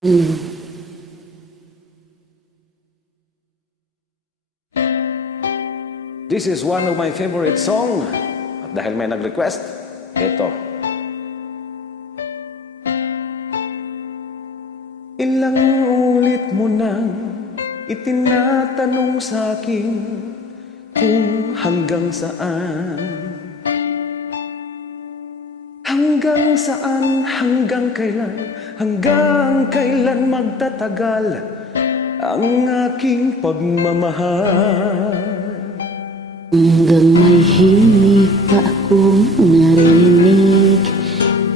This is one of my favorite song. At dahil may nag-request, ito. Ilang ulit mo nang itinatanong sa'kin kung hanggang saan. Hanggang saan, hanggang kailan magtatagal ang aking pagmamahal. Hanggang may himig pa akong narinig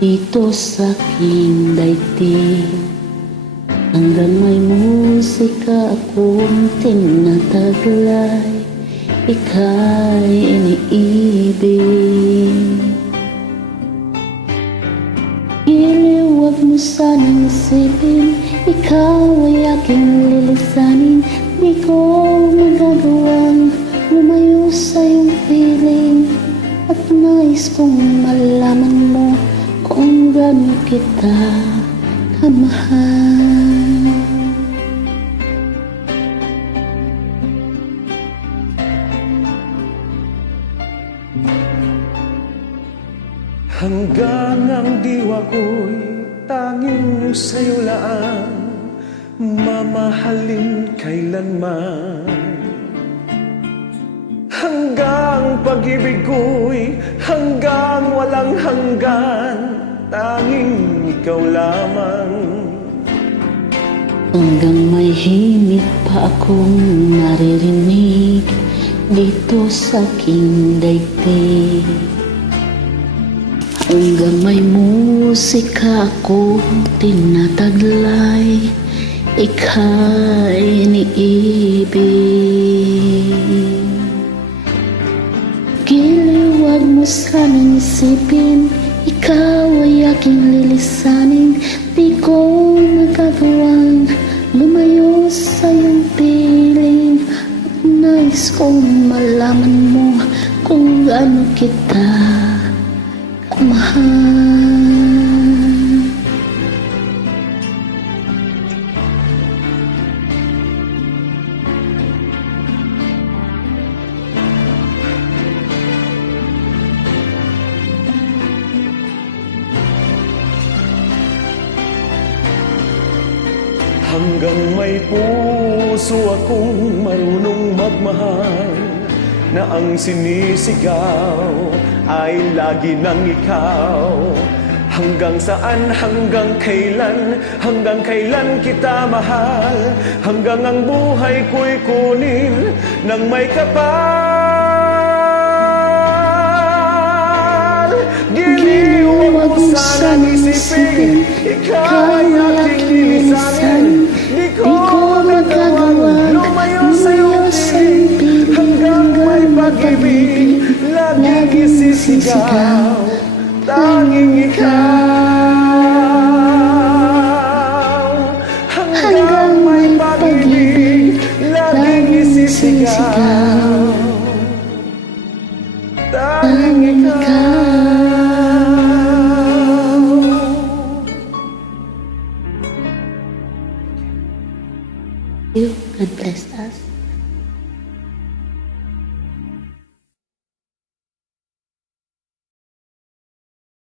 dito sa aking daigdig. Hanggang may musika akong tinataglay, ika'y iniibig. Huwag mo sanang isipin, ikaw ay aking lilisanin. Di ko magagawang lumayo sa iyong piling, at nais kong malaman mo kung gaano kita kamahal. Hanggang ang diwa ko'y tanging sa'yo lang mamahalin kailanman. Hanggang pag-ibig ko'y hanggang walang hanggan, tanging ikaw lamang. Hanggang may himig pa akong naririnig dito sa aking daigdig. Hanggang may musika akong tinataglay, ika'y iniibig. Huwag mo sanang isipin, ikaw ay aking lilisanin. Di ko magagawang lumayo sa iyong piling, at nais kong malaman mo kung gaano kita kamahal. Hanggang may puso akong marunong magmahal, na ang sinisigaw ay lagi ng ikaw. Hanggang saan, hanggang kailan kita mahal. Hanggang ang buhay ko'y kunin ng may kapal. Giliw, huwag mo sanang isipin, ikaw ay aking lilisanin. Di ko magagawang lumayo sa'yo piling, hanggang may pag-ibig laging isisigaw, tanging ikaw.